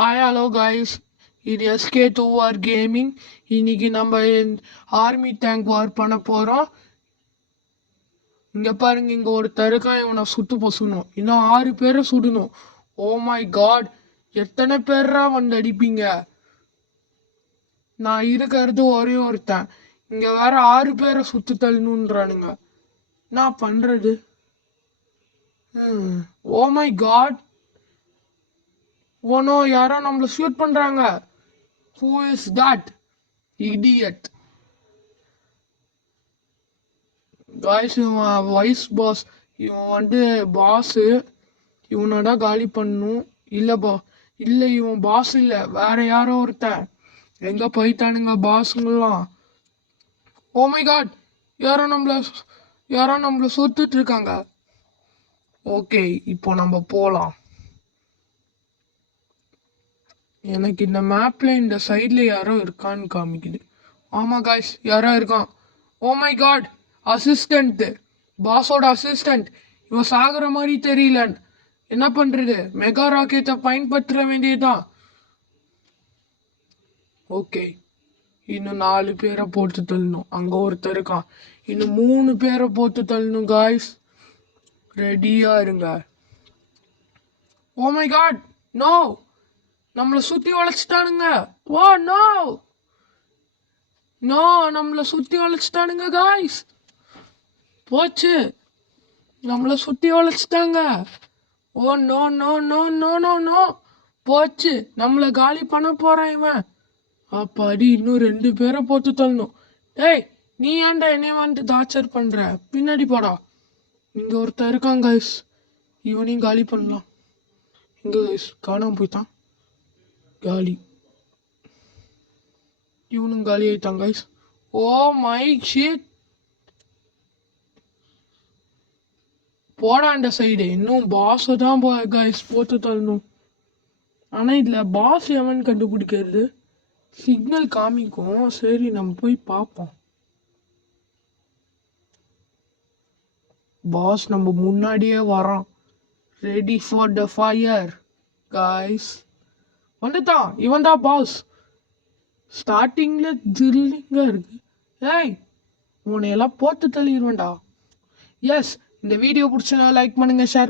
Hi hello guys, இது SK2 war gaming. இன்னைக்கு நம்ம ஆர்மி டேங்க் வார் பண்ண போகிறோம். இங்கே பாருங்க, இங்கே ஒரு தருக்கான், இவனை சுட்டு பொசுக்கணும். இன்னும் 6 பேரை சுடணும். ஓ மை காட், எத்தனை பேரா வந்து அடிப்பீங்க? நான் இருக்கிறது ஒரே ஒருத்தன், இங்கே வேற 6 பேரை சுட்டு தள்ளணுன்றானுங்க. நான் பண்ணுறது? ஓ மை காட், ஓனோ, யாரோ நம்மளை ஷூட் பண்ணுறாங்க. Who is that idiot? Guys, இவன் வைஸ் பாஸ். இவன் வந்து பாஸு. இவனோட காலி பண்ணும். இல்லை இவன் பாஸ் இல்லை, வேற யாரோ ஒருத்தன். எங்க போயிட்டானுங்க பாஸுங்களாம்? ஓ மை காட், யாரோ நம்மள சுத்துட்டு இருக்காங்க. ஓகே, இப்போ நம்ம போலாம். எனக்கு இந்த மேப்ல இந்த சைட்ல யாரோ இருக்கான்னு காமிக்குது. ஆமா காய்ஸ், யாரோ இருக்கான். ஓ மை காட், அசிஸ்டன்ட், பாஸோட அசிஸ்டன்ட். இவன் சாகுற மாதிரி தெரியல. என்ன பண்றது? மெகா ராக்கெட்டை பயன்படுத்த வேண்டியதுதான். ஓகே, இன்னும் 4 பேரை போட்டு தள்ளணும். அங்க ஒருத்தர் இருக்கான். இன்னும் 3 பேரை போட்டு தள்ளணும். காய்ஸ், ரெடியா இருங்க. ஓ மை காட், நோ, நம்மளை சுத்தி வளைச்சிட்டானுங்க. ஓ நோ நோ, நம்மளை சுத்தி வளைச்சிட்டானுங்க காய்ஸ். போச்சு, நம்மளை சுத்தி வளைச்சிட்டாங்க. Oh no no no no no no, போச்சு, நம்மளை காலி பண்ண போறான் இவன். அப்பாடி, இன்னும் 2 பேரை போட்டு தள்ளணும். ஏய், நீ ஏன்டா என்னைய வந்து டார்ச்சர் பண்ற? பின்னாடி போடா. இங்க ஒருத்தர் இருக்கான் கைஸ், இவனையும் காலி பண்ணலாம். இங்க கைஸ், காணாம போய்தான். காலி, இவனும் காலி ஆயிட்டான் கைஸ். ஓ மை ஷிட், போடா அந்த சைடு. இன்னும் பாஸ் தான் கைஸ் போட்டு தள்ளணும். ஆனா இதுல பாஸ் எவன் கண்டுபிடிக்கிறது? சிக்னல் காமிக்கும். சரி, நம்ம போய் பார்ப்போம். பாஸ் நம்ம முன்னாடியே வரான். Ready for the fire guys. வந்துட்டான், இவன் தான் பாஸ். ஸ்டார்டிங்ல த்ரில்லிங்கா இருக்கு. ஏய், உன்னை எல்லாம் போட்டு தள்ளிடுவேன்டா. எஸ், இந்த வீடியோ பிடிச்சா லைக் பண்ணுங்க, ஷேர்